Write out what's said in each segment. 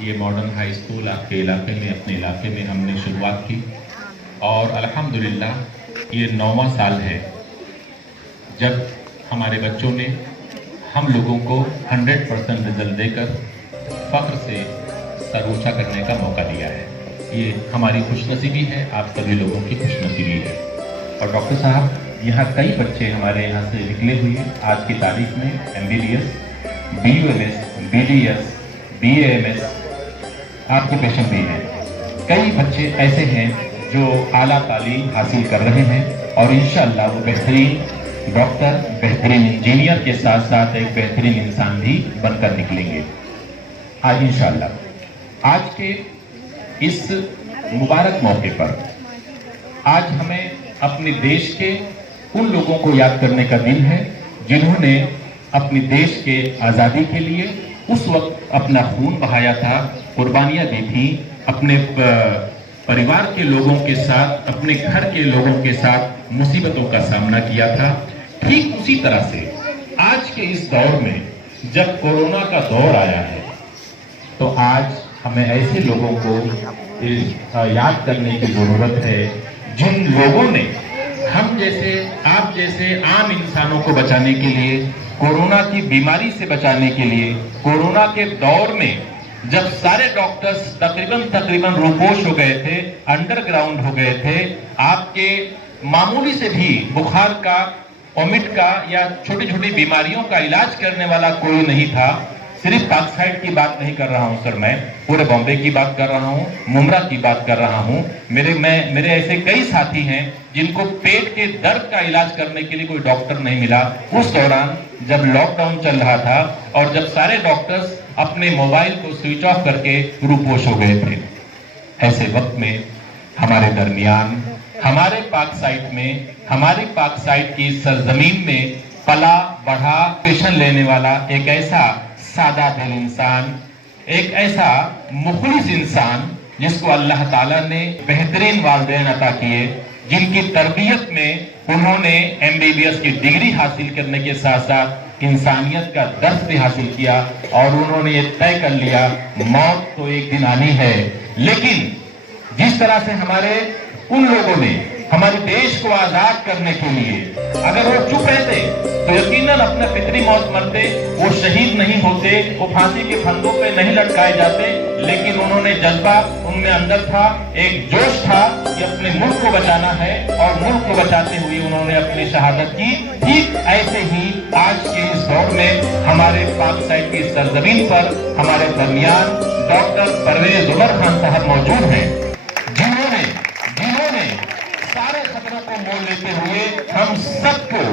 ये modern high school आपके इलाके में, अपने इलाके में हमने शुरुआत की और अल्हम्दुलिल्लाह ये 9वां साल है जब हमारे बच्चों ने हम लोगों को 100% रिजल्ट देकर फख्र से सर ऊंचा करने का मौका दिया है। ये हमारी खुशनसीबी है, आप सभी लोगों की खुशनसीबी है। और डॉक्टर साहब, यहाँ कई बच्चे हमारे यहाँ से निकले हुए आज की तारीख में MBBS, BUMS, BDS, BAMS आपके पेशेंट भी हैं। कई बच्चे ऐसे हैं जो आला तालीम हासिल कर रहे हैं और इंशाअल्लाह वो बेहतरीन डॉक्टर, बेहतरीन इंजीनियर के साथ साथ एक बेहतरीन इंसान भी बनकर निकलेंगे आज इंशाअल्लाह। आज के इस मुबारक मौके पर आज हमें अपने देश के उन लोगों को याद करने का दिन है जिन्होंने अपने देश के आज़ादी के लिए उस वक्त अपना खून बहाया था, कुर्बानियां दी थी, अपने परिवार के लोगों के साथ, अपने घर के लोगों के साथ मुसीबतों का सामना किया था। ठीक उसी तरह से आज के इस दौर में जब कोरोना का दौर आया है तो आज हमें ऐसे लोगों को याद करने की जरूरत है जिन लोगों ने हम जैसे, आप जैसे आम इंसानों को बचाने के लिए, कोरोना की बीमारी से बचाने के लिए, कोरोना के दौर में जब सारे डॉक्टर्स तकरीबन रूपोश हो गए थे, अंडरग्राउंड हो गए थे, आपके मामूली से भी बुखार का, वोमिट का या छोटी छोटी बीमारियों का इलाज करने वाला कोई नहीं था। सिर्फ पाकसाइड की बात नहीं कर रहा हूं सर, मैं पूरे बॉम्बे की बात कर रहा हूं, मुमरा की बात कर रहा हूं। मेरे ऐसे कई साथी हैं जिनको पेट के दर्द का इलाज करने के लिए कोई डॉक्टर नहीं मिला उस दौरान जब लॉकडाउन चल रहा था और जब सारे डॉक्टर्स अपने मोबाइल को स्विच ऑफ करके रूपोश हो गए थे। ऐसे वक्त में हमारे दरमियान, हमारे पाकसाइड में, हमारी पाकसाइड की सरजमीन में पला बढ़ा पेशन लेने वाला एक ऐसा सादा दिल इंसान, एक ऐसा मुखलिस इंसान जिसको अल्लाह ताला ने बेहतरीन वालिदैन अता किए, जिनकी तरबियत में उन्होंने MBBS की डिग्री हासिल करने के साथ साथ इंसानियत का दर्स भी हासिल किया और उन्होंने ये तय कर लिया मौत तो एक दिन आनी है। लेकिन जिस तरह से हमारे उन लोगों ने हमारे देश को आजाद करने के लिए अगर वो चुप रहते तो यकीनन अपने फितरी मौत मरते, वो शहीद नहीं होते, वो फांसी के फंदों पे नहीं लटकाए जाते। लेकिन उन्होंने जज्बा उनमें अंदर था, एक जोश था कि अपने मुल्क को बचाना है और मुल्क को बचाते हुए उन्होंने अपनी शहादत की। ठीक ऐसे ही आज के इस दौर में हमारे पाकसाइड की सरजमीन पर हमारे दरमियान डॉक्टर परवेज उमर खान साहब मौजूद हैं, जिन्होंने सारे खतरों को मोल लेते हुए हम सबको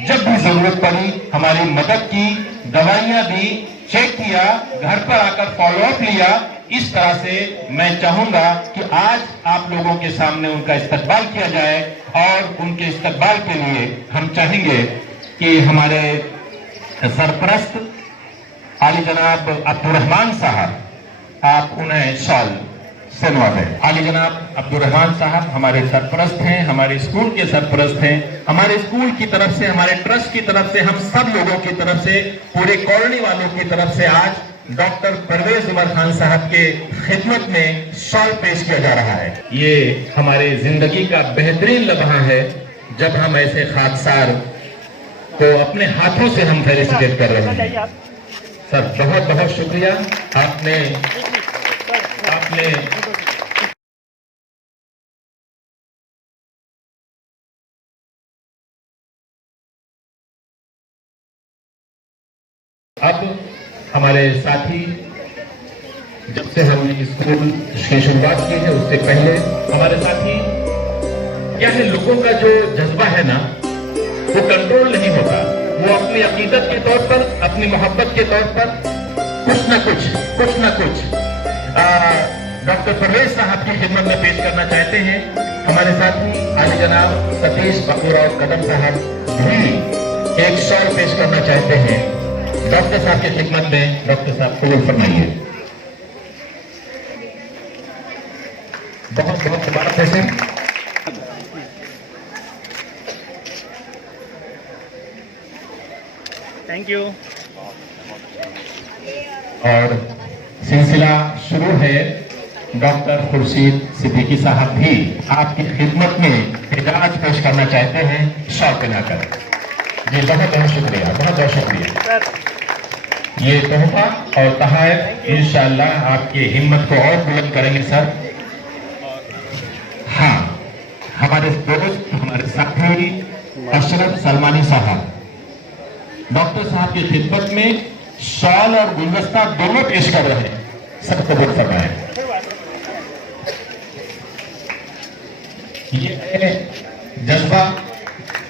जब भी जरूरत पड़ी हमारी मदद की, दवाइयां दी, चेक किया, घर पर आकर फॉलोअप लिया। इस तरह से मैं चाहूंगा कि आज आप लोगों के सामने उनका इस्तकबाल किया जाए और उनके इस्तकबाल के लिए हम चाहेंगे कि हमारे सरपरस्त आली जनाब अब्दुर्रहमान साहब, आप उन्हें शॉल से नवाजें। आली जनाब अब्दुर्रहमान साहब हमारे सरपरस्त हैं, हमारे स्कूल के सरपरस्त हैं। हमारे स्कूल की तरफ से, हमारे ट्रस्ट की तरफ से, हम सब लोगों की तरफ से, पूरे कॉलोनी वालों की तरफ से आज डॉक्टर परवेज उमर खान साहब के खिदमत में शॉल पेश किया जा रहा है। ये हमारे जिंदगी का बेहतरीन लम्हा है जब हम ऐसे खाकसार को अपने हाथों से हम फेलिसिटेट कर रहे हैं। सर बहुत बहुत शुक्रिया, आपने अब हमारे साथी, जब से हमने स्कूल की शुरुआत की है उससे पहले हमारे साथी क्या है, लोगों का जो जज्बा है ना वो कंट्रोल नहीं होता, वो अपनी अकीदत के तौर पर, अपनी मोहब्बत के तौर पर कुछ न कुछ डॉक्टर परवेज साहब की खिदमत में पेश करना चाहते हैं। हमारे साथी आली जनाब सतीश बकूराव कदम साहब भी एक शॉल पेश करना चाहते हैं डॉक्टर साहब की खिदमत में। डॉक्टर साहब कबूल फरमाइए। बहुत बहुत मुबारक है। Thank you. और सिलसिला शुरू है। डॉक्टर खुर्शीद सिद्दीकी साहब भी आपकी खिदमत में एजाज पेश करना चाहते हैं, शॉट बनाकर। जी बहुत बहुत शुक्रिया, बहुत बहुत शुक्रिया। ये तोहफा और तहफ़ इंशाअल्लाह आपकी हिम्मत को और बुलंद करेंगे सर। हाँ, हमारे दोस्त, हमारे साथी अशरफ सलमानी साहब डॉक्टर साहब की खिदमत में शॉल और गुलदस्ता दोनों पेश कर रहे हैं, सब कबूल फरमाएं। ये है जज्बा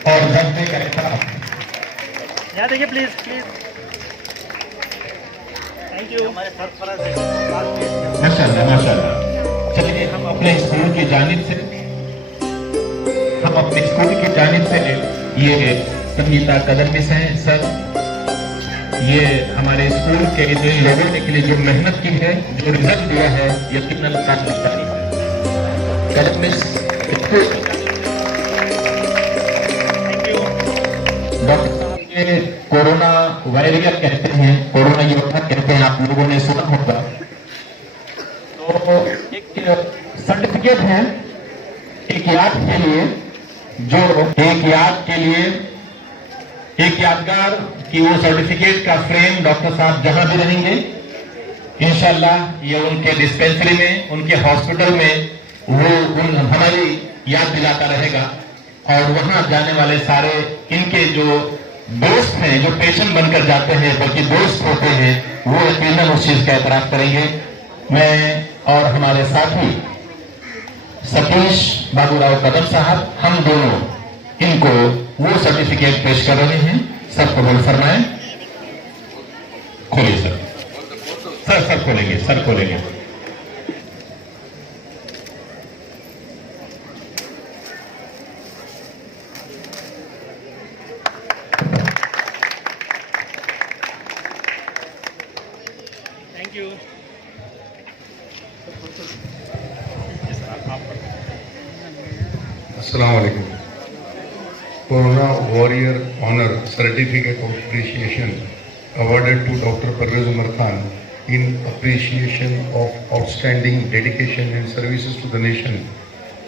और जज्बे का एहतराम। यहाँ देखिए प्लीज प्लीज। Thank you. माशाल्लाह माशाल्लाह। चलिए हम अपने स्कूल की जानिब से ये संगीता कदम से हैं सर। ये हमारे स्कूल के जिन लोगों ने के लिए जो मेहनत की है, जो रिजल्ट दिया है, यकीनन काबिल कदम डॉक्टर साहब के कोरोना वॉरियर कहते हैं, कोरोना योद्धा कहते हैं, आप लोगों ने सुना होगा। तो एक सर्टिफिकेट है एक याद के लिए, जो एक यादगार कि वो सर्टिफिकेट का फ्रेम डॉक्टर साहब जहां भी रहेंगे इंशाल्लाह ये उनके डिस्पेंसरी में, उनके हॉस्पिटल में वो हमारी याद दिलाता रहेगा। और वहां जाने वाले सारे इनके जो दोस्त हैं, जो पेशेंट बनकर जाते हैं बल्कि दोस्त होते हैं, वो यकीनन उस चीज का एतराफ करेंगे। मैं और हमारे साथी सतीश बाबूराव कदम साहब, हम दोनों इनको वो सर्टिफिकेट पेश कर रहे हैं। सब कबूल फरमाएं। खोलिए सर, सर खोलेंगे, सर खोलेंगे। Thank you. अस्सलाम वालेकुम। Corona warrior honour certificate of appreciation awarded to Dr. Parvez Umar Khan in appreciation of outstanding dedication and services to the nation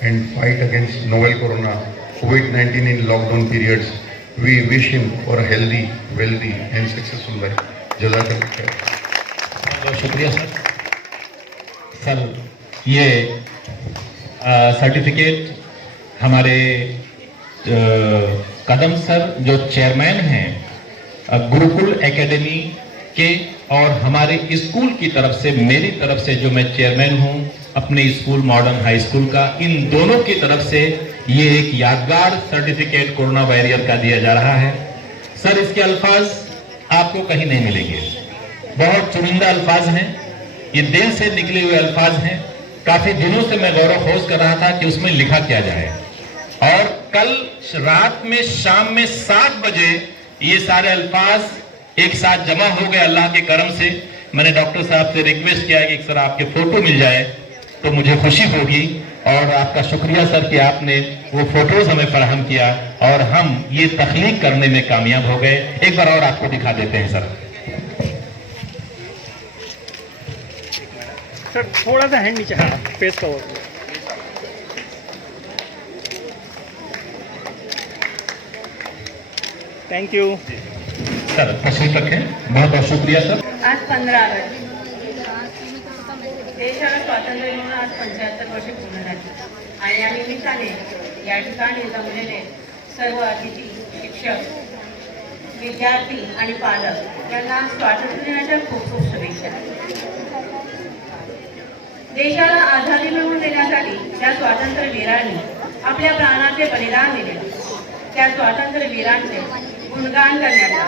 and fight against novel corona COVID-19 in lockdown periods. We wish him for a healthy, wealthy and successful life. Jazakallah khair. बहुत शुक्रिया sir. Sir ये certificate हमारे कदम sir जो chairman हैं Gurukul academy के, और हमारे school की तरफ से, मेरी तरफ से जो मैं चेयरमैन हूं अपने स्कूल मॉडर्न हाई स्कूल का, इन दोनों की तरफ से ये एक यादगार सर्टिफिकेट कोरोना वॉरियर का दिया जा रहा है। सर इसके अल्फाज आपको कहीं नहीं मिलेंगे, बहुत चुनिंदा अल्फाज हैं, ये दिल से निकले हुए अल्फाज हैं। काफी दिनों से मैं गौरव खोज कर रहा था कि उसमें लिखा क्या जाए, और कल रात में शाम में 7 बजे ये सारे अल्फाज एक साथ जमा हो गए अल्लाह के करम से। मैंने डॉक्टर साहब से रिक्वेस्ट किया कि सर आपके फोटो मिल जाए तो मुझे खुशी होगी, और आपका शुक्रिया सर कि आपने वो फोटोज हमें फराहम किया और हम ये तख्लीक करने में कामयाब हो गए। एक बार और आपको दिखा देते हैं सर। सर थोड़ा सा हैंड नीचे, हाँ face cover. Thank you sir, तशरीफ रखें। बहुत बहुत शुक्रिया सर। आज 15 ऑगस्ट देशाला स्वातंत्र्य मिळून आज 75 वर्ष पूर्ण झाली, आणि या निमित्ताने या ठिकाणी जमलेले सर्व अतिथी, शिक्षक, विद्यार्थी आणि पालक यांना स्वातंत्र्य दिनाच्या खूप खूप शुभेच्छा। देशाला आझादी मिळवून देण्यासाठी त्या स्वातंत्र्यवीरांनी आपल्या प्राणाचे बलिदान दिले, त्या स्वातंत्र्यवीरांचे गुणगान करण्याचा,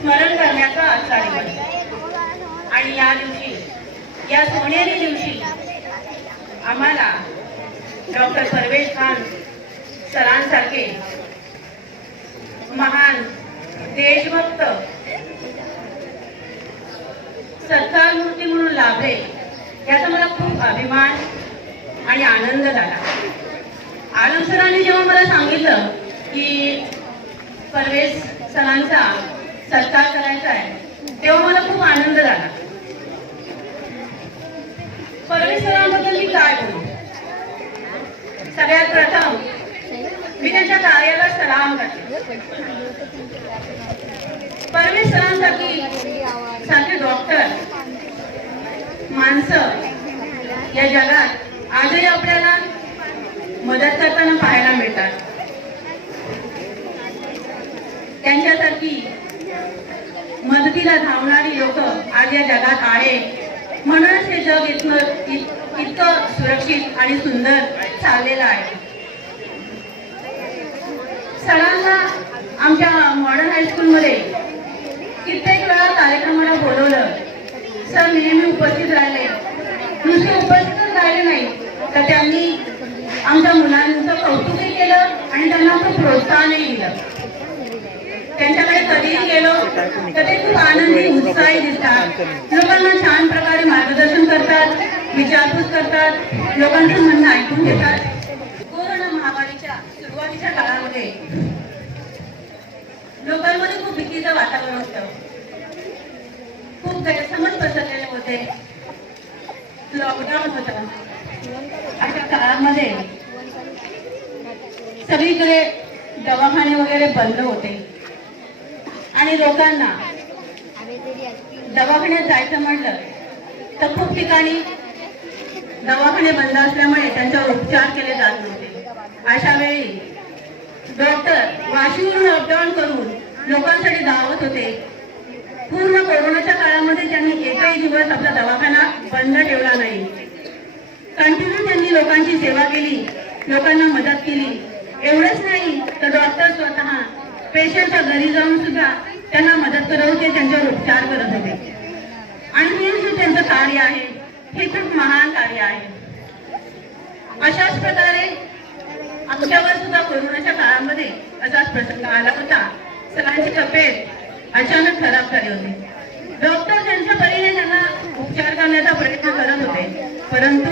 स्मरण करण्याचा आजचा दिवस। आणि या दिवशी, या सोनेरी दिवशी आम्हाला डॉक्टर परवेज खान सरांसारखे महान देशभक्त सत्कार मूर्ती म्हणून लाभले, याचा मला खूप अभिमान आणि आनंद झाला। आलम सरांनी जेव्हा मला सांगितलं की परवेज सरांचा सत्कार करायचा आहे, तेव्हा मला खूप आनंद झाला। त्यांच्या कार्याला सलाम करते. परमेश सरांसारखे डॉक्टर माणसं या जगात आजही आपल्याला मदत करताना पाहायला मिळतात. त्यांच्यासारखी मदतीला धावणारी लोक आज या जगात आहेत. म्हणूनच हे जग इतकं सुरक्षित आणि सुंदर चाललेलं आहे. सरांना आमच्या मॉडर्न हायस्कूलमध्ये कित्येक वेळा कार्यक्रमाला बोलवलं. सर नेहमी उपस्थित राहिले. नुसते उपस्थितच राहिले नाही तर त्यांनी आमच्या मुलांचं कौतुकही केलं आणि त्यांना खूप प्रोत्साहनही दिलं. त्यांच्याकडे कधीही गेलो तर ते खूप आनंदी उत्साही दिसतात. लोकांना छान प्रकारे मार्गदर्शन करतात, विचारपूस करतात, लोकांचं म्हणणं ऐकून घेतात. कोरोना महामारीच्या सुरुवातीच्या काळामध्ये लोकांमध्ये खूप भीतीचं वातावरण होतं. खूप गैरसमज पसरलेले होते. लॉकडाऊन होतं. अशा काळामध्ये सगळीकडे दवाखाने वगैरे बंद होते आणि लोकांना दवाखान्यात जायचं म्हटलं तर खूप ठिकाणी दवाखाने बंद असल्यामुळे त्यांच्यावर उपचार केले जात नव्हते. अशा वेळी डॉक्टर वाशीवरून अपडाऊन करून लोकांसाठी धावत होते. पूर्ण कोरोनाच्या काळामध्ये त्यांनी एकही दिवस आपला दवाखाना बंद ठेवला नाही. कंटिन्यू त्यांनी लोकांची सेवा केली, लोकांना मदत केली. एवढंच नाही तर डॉक्टर स्वतः पेशंटच्या घरी जाऊन सुद्धा त्यांना मदत करत होते, त्यांच्यावर उपचार करत होते. आणि हे जे त्यांचं कार्य आहे हे खूप महान कार्य आहे. अशाच प्रकारे आमच्यावर सुद्धा कोरोनाच्या काळामध्ये असाच प्रसंग आला होता. सरांची तब्येत अचानक खराब झाली होती. डॉक्टर त्यांच्या परीने त्यांना उपचार करण्याचा प्रयत्न करत होते, परंतु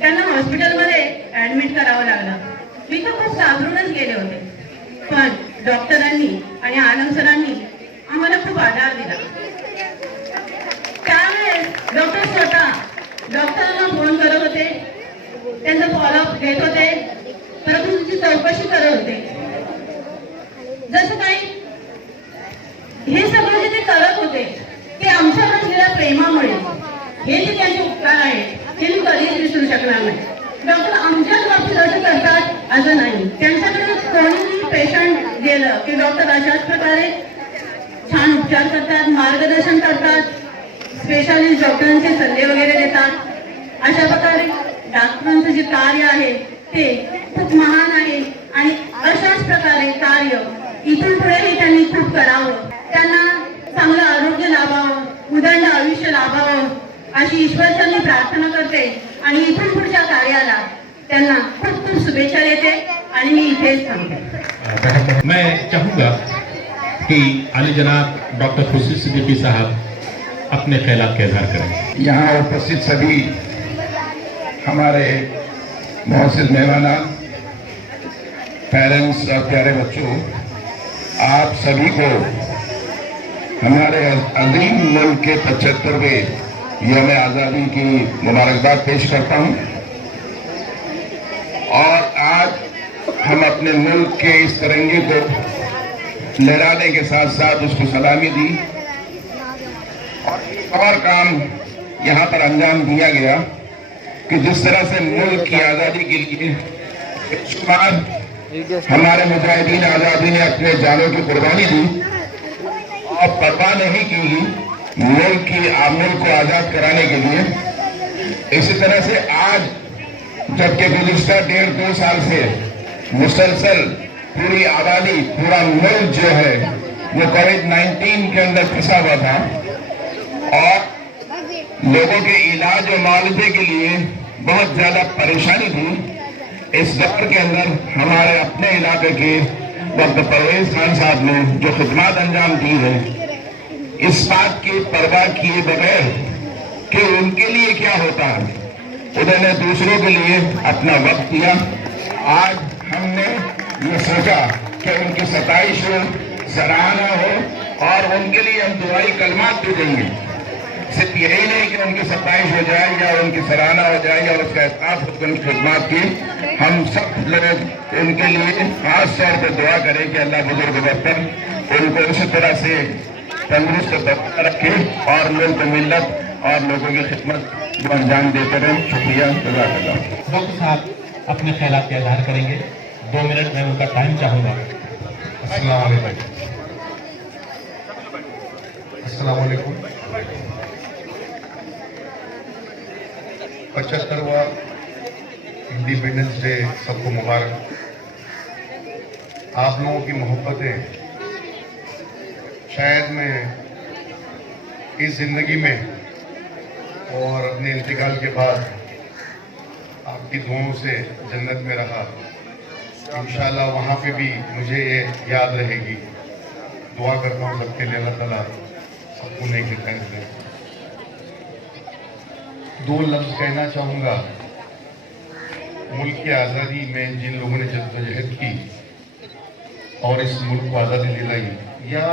त्यांना हॉस्पिटलमध्ये ऍडमिट करावं लागलं. मी तर खूप घाबरूनच गेले होते. पण डॉक्टरांनी आणि आनंद सरांनी आम्हाला खूप आधार दिला. त्यावेळेस डॉक्टर स्वतः डॉक्टरांना फोन करत होते, त्यांचं फॉलोअप घेत होते, परंतु तुमची चौकशी करत होते. जसं काही हे सगळं जे ते करत होते ते आमच्यावर असलेल्या प्रेमामुळे. हे जे त्यांचे उपकार आहेत हे मी कधीच विसरू शकणार नाही. डॉक्टर आमच्याच बाबतीत असं करतात असं नाही. त्यांच्याकडे कोणीही पेशंट गेलं की डॉक्टर अशाच प्रकारे छान उपचार करतात, मार्गदर्शन करतात, स्पेशालिस्ट डॉक्टरांचे सल्ले वगैरे देतात. अशा प्रकारे डॉक्टरांचं जे कार्य आहे ते खूप महान आहे आणि अशाच प्रकारे कार्य इथून पुढेही त्यांनी खूप करावं. त्यांना चांगलं आरोग्य लाभावं, उदंड आयुष्य लाभावं अशी ईश्वरचरणी प्रार्थना करते आणि इथून पुढच्या कार्याला त्यांना खूप खूप शुभेच्छा देते आणि मी इथेच थांबते. मैं चाहूँगा कि आली जनाब डॉक्टर खुर्शीद सिद्दीकी साहब अपने ख्यालात का इजहार करें. यहाँ उपस्थित सभी हमारे मोहसिन मेहमान, पेरेंट्स और प्यारे बच्चों, आप सभी को हमारे अजीम मुल्क के 75वें यौम आज़ादी की मुबारकबाद पेश करता हूँ. और आज हम अपने मुल्क के इस तिरंगे को लहराने के साथ साथ उसको सलामी दी और एक और काम यहाँ पर अंजाम दिया गया कि जिस तरह से मुल्क की आज़ादी के लिए बेशुमार हमारे मुजाहिदीन आज़ादी ने अपने जानों की कुर्बानी दी और परवाह नहीं की मुल्क को आज़ाद कराने के लिए. इसी तरह से आज जबकि गुज़िश्ता 1.5-2 साल से मुसलसल पूरी आबादी, पूरा मुल्क जो है वो कोविड-19 के अंदर फंसा हुआ था और लोगों के इलाज और मुआवजे के लिए बहुत ज़्यादा परेशानी थी. इस दौर के अंदर हमारे अपने इलाके के डॉक्टर परवेज खान साहब ने जो खिदमत अंजाम दी है, इस बात की परवाह किए बगैर कि उनके लिए क्या होता है, उन्होंने दूसरों के लिए अपना वक्त दिया. आज हमने ये सोचा कि उनकी 27 हो, सराहना हो और उनके लिए हम दुआई कलमात भी देंगे. सिर्फ यही नहीं कि उनकी 27 हो जाए या उनकी सराहना हो जाए या उसका एहसास हो उनकी खिदमत की, हम सब लोग उनके लिए खास तौर पर दुआ करें कि अल्लाह बुजुर्ग वतन उनको इसी तरह से तंदुरुस्त बरकरार रखे और मुल्क मिल्लत और लोगों की खिदमत जो अंजाम देते रहें। शुक्रिया। डॉक्टर साहब अपने ख्यालात का इजहार करेंगे। 2 मिनट में उनका टाइम चाहूँगा। अस्सलाम वालेकुम। 75वां इंडिपेंडेंस डे सबको मुबारक। आप लोगों की मोहब्बतें शायद मैं इस जिंदगी में और अपने इंतकाल के बाद आपकी दुआओं से जन्नत में रहा, इंशाल्लाह वहाँ पे भी मुझे ये याद रहेगी। दुआ करता हूँ सबके लिए अल्लाह ताला सबको नेक खैर दे। 2 लफ्ज़ कहना चाहूँगा। मुल्क की आज़ादी में जिन लोगों ने जद्दोजहद की और इस मुल्क को आज़ादी दिलाई, या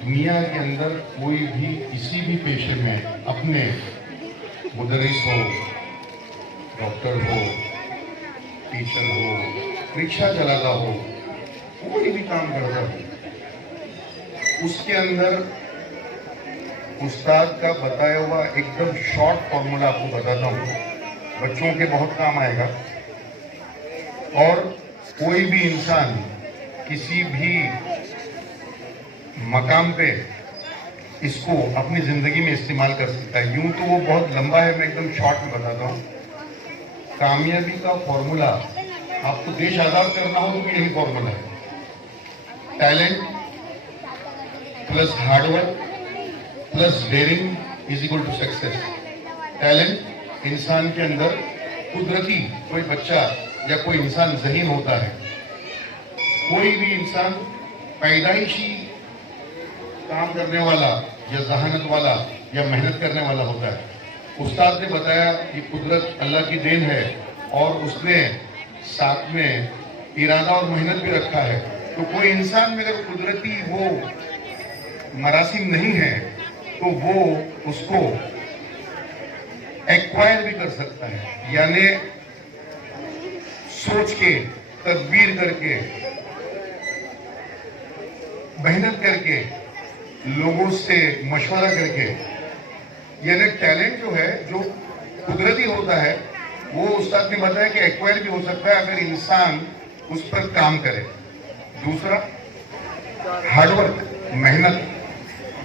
दुनिया के अंदर कोई भी किसी भी पेशे में अपने मुदर्रिस हो, डॉक्टर हो, टीचर हो, रिक्शा चलाता हो, कोई भी काम करता हो, उसके अंदर उस्ताद का बताया हुआ एकदम शॉर्ट फॉर्मूला आपको बताता हूँ, बच्चों के बहुत काम आएगा। और कोई भी इंसान किसी भी मकाम पे इसको अपनी जिंदगी में इस्तेमाल कर सकता है। यूं तो वो बहुत लंबा है, मैं एकदम शॉर्ट में बताता हूँ। कामयाबी का फॉर्मूला, आपको देश आजाद करना हो तो यही फॉर्मूला है। Talent plus hard work plus daring is equal to success. Talent इंसान के अंदर कुदरती, कोई बच्चा या कोई इंसान ज़हीन होता है, कोई भी इंसान पैदाइशी काम करने वाला या जहानत वाला या मेहनत करने वाला होता है। उस्ताद ने बताया कि कुदरत अल्लाह की देन है और उसने साथ में इरादा और मेहनत भी रखा है। तो कोई इंसान में अगर कुदरती वो मरासिम नहीं है तो वो उसको एक्वायर भी कर सकता है, यानी सोच के, तदबीर करके, मेहनत करके, लोगों से मशवरा करके। यानी टैलेंट जो है, जो कुदरती होता है, वो उस्ताद ने बताया कि एक्वायर भी हो सकता है अगर इंसान उस पर काम करे। दूसरा हार्डवर्क, मेहनत,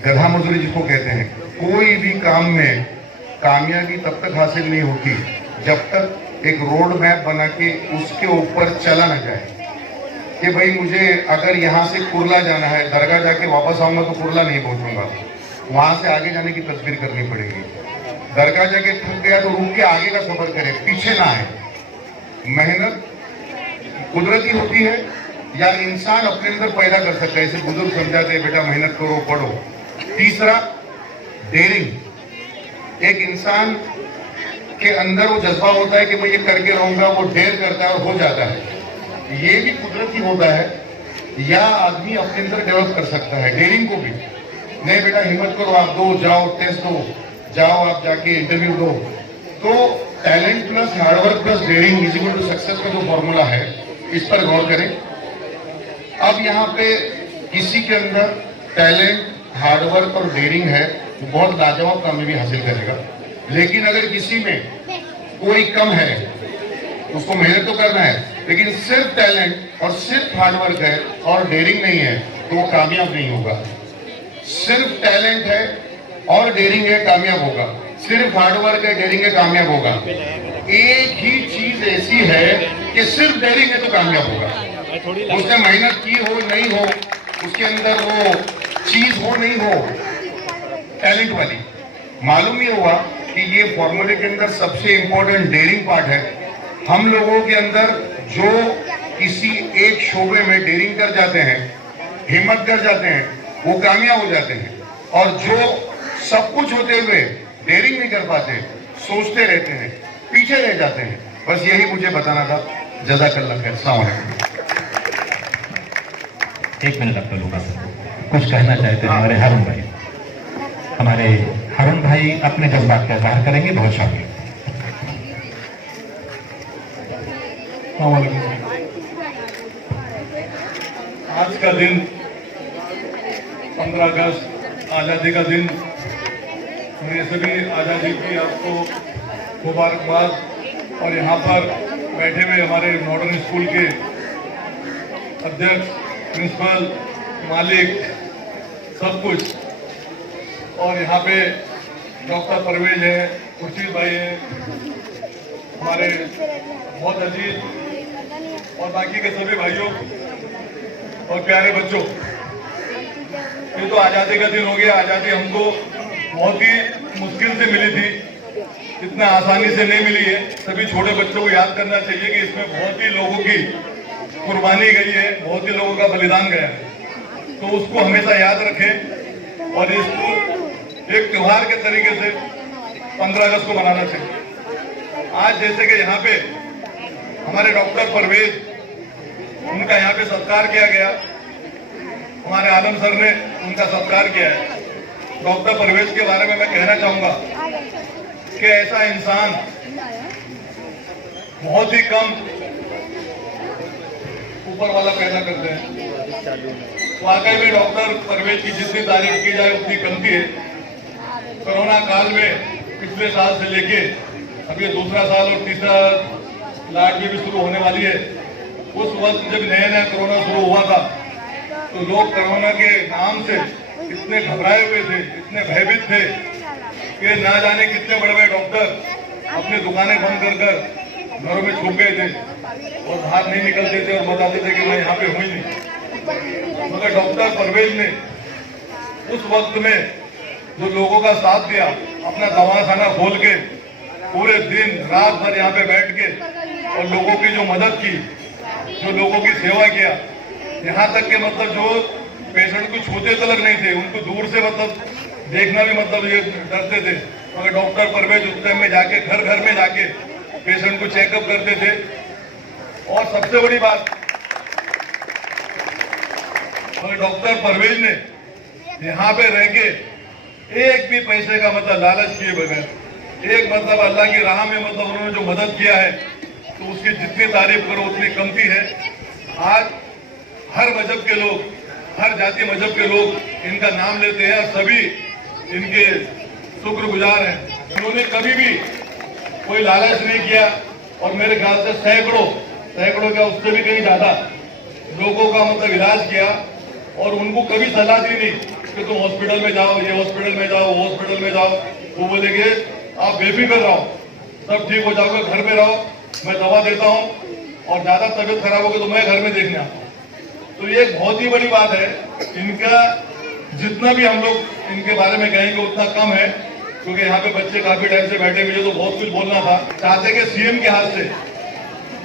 गधा मजदूरी जिसको कहते हैं। कोई भी काम में कामयाबी तब तक हासिल नहीं होती जब तक एक रोड मैप बना के उसके ऊपर चला ना जाए कि भाई मुझे अगर यहाँ से कुरला जाना है, दरगाह जाके वापस आऊंगा तो कुरला नहीं पहुंचूंगा, वहां से आगे जाने की तस्वीर करनी पड़ेगी। दरगाह जाके थक गया तो रुक के आगे का सफर करे, पीछे ना आए। मेहनत कुदरती होती है या इंसान अपने अंदर पैदा कर सकता है। इसे बुजुर्ग समझाते हैं, बेटा मेहनत करो, पढ़ो। तीसरा डेयरिंग। एक इंसान के अंदर वो जज्बा होता है कि मैं ये करके रहूंगा, वो डेयर करता है और हो जाता है। ये भी कुदरती होता है या आदमी अपने अंदर डेवलप कर सकता है डेयरिंग को भी। नहीं बेटा हिम्मत करो, आप दो, जाओ टेस्ट दो, जाओ आप जाके इंटरव्यू दो। तो talent plus hard work plus daring is equal to success का जो फॉर्मूला है, इस पर गौर करें। अब यहाँ पे किसी के अंदर टैलेंट, हार्डवर्क और डेयरिंग है तो बहुत लाजवाब कामयाबी हासिल करेगा। लेकिन अगर किसी में कोई कम है, उसको मेहनत तो करना है, लेकिन सिर्फ टैलेंट और सिर्फ हार्डवर्क है और डेयरिंग नहीं है तो वो कामयाब नहीं होगा। सिर्फ टैलेंट है और डेयरिंग है, कामयाब होगा। सिर्फ हार्डवर्क है, डेयरिंग है, कामयाब होगा। एक ही चीज ऐसी है कि सिर्फ डेयरिंग है तो कामयाब होगा। उसने मेहनत की हो नहीं हो, उसके अंदर वो चीज हो नहीं हो, टैलेंट वाली। मालूम ये हुआ कि ये फॉर्मूले के अंदर सबसे इंपॉर्टेंट डेयरिंग पार्ट है। हम लोगों के अंदर जो किसी एक शोबे में डेयरिंग कर जाते हैं, हिम्मत कर जाते हैं, वो कामयाब हो जाते हैं। और जो सब कुछ होते हुए डेयरिंग नहीं कर पाते, सोचते रहते हैं, पीछे रह जाते हैं। बस यही मुझे बताना था। जज़ाकल्लाह खैर। अस्सलाम वालेकुम। 1 मिनट आपका लोग कुछ कहना चाहते हैं हमारे हारून भाई। हमारे हारून भाई अपने जज्बात का इजहार करेंगे। बहुत शुक्रिया। अस्सलाम वालेकुम। आज का दिन 15 अगस्त आज़ादी का दिन, मेरे सभी आज़ादी की आपको मुबारकबाद। और यहाँ पर बैठे हुए हमारे मॉडर्न स्कूल के अध्यक्ष, प्रिंसिपल, मालिक, सब कुछ, और यहाँ पे डॉक्टर परवेज है, खुर्शीद भाई हैं, हमारे बहुत अजीज, और बाकी के सभी भाइयों और प्यारे बच्चों, ये तो आज़ादी का दिन हो गया। आज़ादी हमको बहुत ही मुश्किल से मिली थी, इतना आसानी से नहीं मिली है। सभी छोटे बच्चों को याद करना चाहिए कि इसमें बहुत ही लोगों की कुर्बानी गई है, बहुत ही लोगों का बलिदान गया है, तो उसको हमेशा याद रखें और इसको एक त्योहार के तरीके से 15 अगस्त को मनाना चाहिए। आज जैसे कि यहाँ पे हमारे डॉक्टर परवेज, उनका यहाँ पे सत्कार किया गया, हमारे आलम सर ने उनका सत्कार किया है। डॉक्टर परवेज के बारे में मैं कहना चाहूंगा कि ऐसा इंसान बहुत ही कम ऊपर वाला पैदा करते हैं। वाकई में डॉक्टर परवेज की जितनी तारीफ की जाए उतनी कमती है। कोरोना काल में पिछले साल से लेके अब ये दूसरा साल और तीसरा लाट भी शुरू होने वाली है। उस वक्त जब नया नया कोरोना शुरू हुआ था तो लोग कोरोना के नाम से इतने घबराए हुए थे, इतने भयभीत थे कि ना जाने कितने बड़े बड़े डॉक्टर अपनी दुकानें बंद कर कर घरों में छुप गए थे और बाहर नहीं निकलते थे और बताते थे कि मैं यहाँ पे हुई नहीं। मगर डॉक्टर परवेज ने उस वक्त में जो लोगों का साथ दिया, अपना दवाखाना खोल के पूरे दिन रात भर यहाँ पे बैठ के और लोगों की जो मदद की, जो लोगों की सेवा किया, यहाँ तक के मतलब जो पेशेंट को छूते तक नहीं थे, उनको दूर से मतलब देखना भी मतलब ये डरते थे, मगर डॉक्टर परवेज उस टाइम में जाके घर घर में जाके पेशेंट को चेकअप करते थे। और सबसे बड़ी बात, डॉक्टर परवेज ने यहाँ पे रह के एक भी पैसे का मतलब लालच किए बगैर, एक मतलब अल्लाह की राह में मतलब उन्होंने जो मदद किया है तो उसकी जितनी तारीफ करो उतनी कमती है। आज हर मजहब के लोग, हर जाति मजहब के लोग इनका नाम लेते हैं और सभी इनके शुक्रगुजार हैं। उन्होंने कभी भी कोई लालच नहीं किया और मेरे ख्याल से सैकड़ों का उससे भी कहीं ज्यादा लोगों का मतलब इलाज किया और उनको कभी सलाह दी नहीं कि तुम हॉस्पिटल में जाओ, ये हॉस्पिटल में जाओ, वो हॉस्पिटल में जाओ। वो बोलेंगे आप बेफिक्र रहो, सब ठीक हो जाओगे, घर में रहो, मैं दवा देता हूँ और ज्यादा तबीयत खराब होगी तो मैं घर में देखने आता हूँ। तो ये एक बहुत ही बड़ी बात है। इनका जितना भी हम लोग इनके बारे में कहेंगे उतना कम है, क्योंकि यहाँ पे बच्चे काफी टाइम से बैठे हुए तो बहुत कुछ बोलना था। चाहते कि सीएम के हाथ से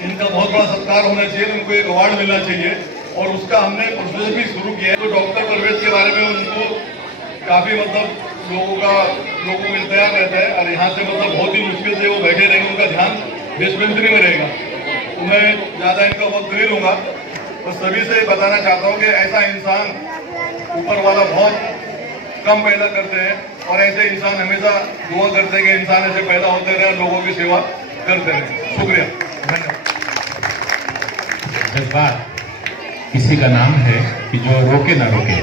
इनका बहुत बड़ा सत्कार होना चाहिए, उनको एक अवार्ड मिलना चाहिए और उसका हमने प्रोसेस भी शुरू किया है। तो डॉक्टर परवेज के बारे में उनको काफी मतलब लोगों को इंतजार रहता है और यहाँ से मतलब बहुत ही मुश्किल से वो बैठे रहेंगे, उनका ध्यान डिस्पेंसरी में रहेगा। तो मैं ज्यादा इनका वक्त नहीं लूंगा, तो सभी से बताना चाहता हूँ कि ऐसा इंसान ऊपर वाला बहुत कम पैदा करते हैं और ऐसे इंसान हमेशा दुआ करते हैं कि इंसान ऐसे पैदा होते रहे, लोगों की सेवा करते रहे। शुक्रिया, धन्यवाद। जज्बात किसी का नाम है कि जो रोके ना रोके।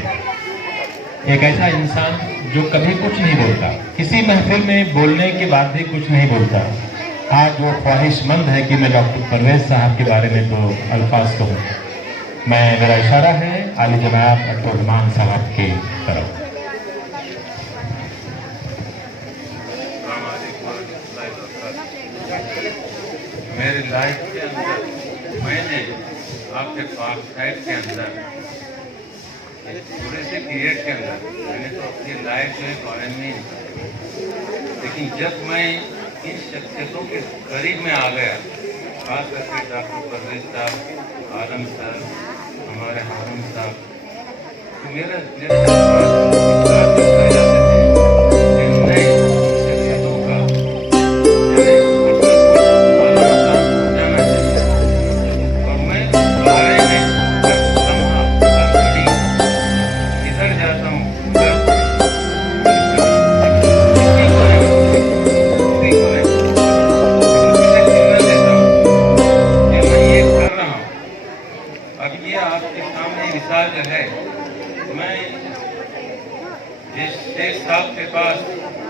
एक ऐसा इंसान जो कभी कुछ नहीं बोलता, किसी महफिल में बोलने के बाद भी कुछ नहीं बोलता। आज वो ख्वाहिशमंद है कि मैं डॉक्टर परवेज साहब के बारे में दो अल्फाज कहूँ। मेरा इशारा है आली जनाब अब्दुर्रहमान साहब की तरफ। मेरी लाइफ के अंदर मैंने आपके पास साइड के अंदर थोड़े से पीरियड के अंदर मैंने तो अपनी लाइफ में बारे में, लेकिन जब मैं इन शख्सियतों के करीब में आ गया, खास करके डॉक्टर परवेज साहब, आलम सर, हमारे हारून साहब, तो मेरा एक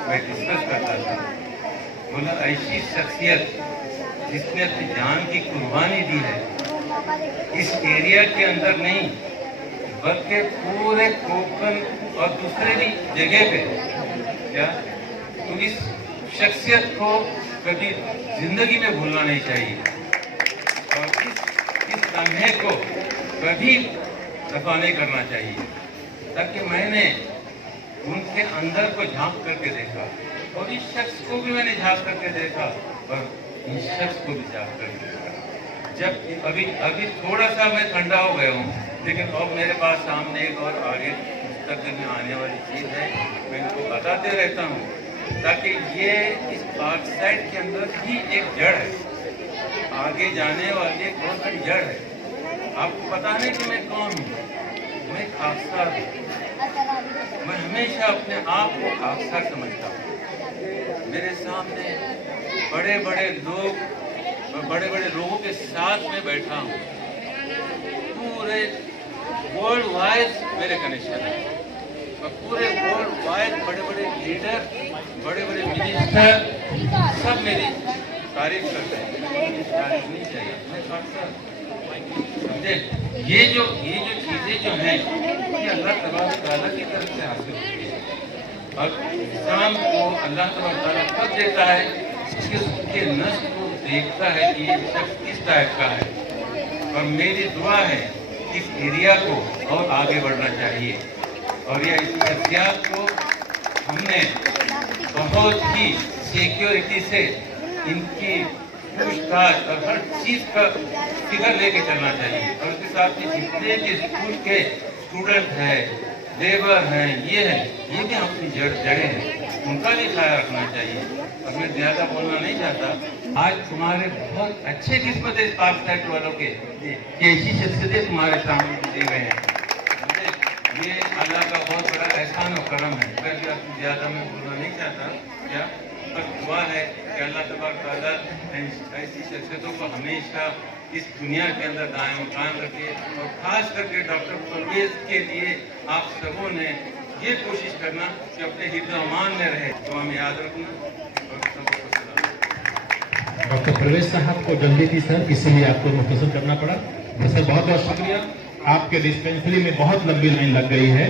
मैं डिस्कस करता था, बोला ऐसी शख्सियत जिसने अपनी जान की कुर्बानी दी है इस एरिया के अंदर नहीं बल्कि पूरे कोकन और दूसरे भी जगह पे, क्या तो इस शख्सियत को कभी जिंदगी में भूलना नहीं चाहिए और इस लम्हे को कभी दफा नहीं करना चाहिए। ताकि मैंने उनके अंदर को झांक करके देखा और इस शख्स को भी मैंने झांक करके देखा और इस शख्स को भी झांक करके देखा। जब अभी थोड़ा सा मैं ठंडा हो गया हूँ, लेकिन अब मेरे पास सामने एक और आगे मुस्तकबिल में आने वाली चीज़ है, मैं इनको बताते रहता हूँ ताकि ये इस ऑक्साइड के अंदर ही एक जड़ है, आगे जाने वाली एक बहुत बड़ी जड़ है। आपको पता नहीं कि मैं कौन हूँ, मैं खाकसार हूँ। मैं हमेशा अपने आप को खाकसार समझता हूँ। मेरे सामने बड़े बड़े लोग, मैं बड़े बड़े लोगों के साथ में बैठा हूँ, पूरे वर्ल्ड वाइड मेरे कनेक्शन है। मैं पूरे वर्ल्ड वाइड बड़े बड़े लीडर, बड़े बड़े मिनिस्टर सब मेरी तारीफ करते हैं। तारीफ नहीं चाहिए, मैं खाकसार समझे। ये जो चीजें जो हैं ये अल्लाह तबारक तआला की तरफ से हासिल होती है और इंसान को अल्लाह तबारक तआला तब देता है कि उसके नस्ल को देखता है कि ये शख्स किस टाइप का है। और मेरी दुआ है इस एरिया को और आगे बढ़ना चाहिए और ये इस शख्सियत को हमने बहुत ही सिक्योरिटी से इनकी पूछताछ और हर चीज का फिगर लेके चलना चाहिए और उसके साथ ही जितने भी स्कूल के स्टूडेंट हैं, लेबर हैं, ये भी अपनी जड़ें हैं, उनका भी ख्याल रखना चाहिए। और मैं ज्यादा बोलना नहीं चाहता। आज तुम्हारे बहुत अच्छे किस्मत है इस पाक साइड वालों के कि ऐसी शख्सियतें तुम्हारे सामने दिए हुए हैं। ये अल्लाह का बहुत बड़ा एहसान और करम है। मैं ज्यादा मैं बोलना नहीं चाहता, क्या बस दुआ है कि अल्लाह तबारक तआला ऐसी शख्सियतों को हमेशा इस दुनिया के अंदर कायम रखे और खास करके डॉक्टर परवेज के लिए आप सबों ने ये कोशिश करना कि अपने हिफ्ज़-ओ-अमान में रहे, दुआ में याद रखना और सबको सलाम। डॉक्टर परवेज साहब को जल्दी थी सर, इसीलिए आपको मुख्तसर करना पड़ा। सर बहुत बहुत शुक्रिया। आपके डिस्पेंसरी में बहुत लंबी लाइन लग गई है।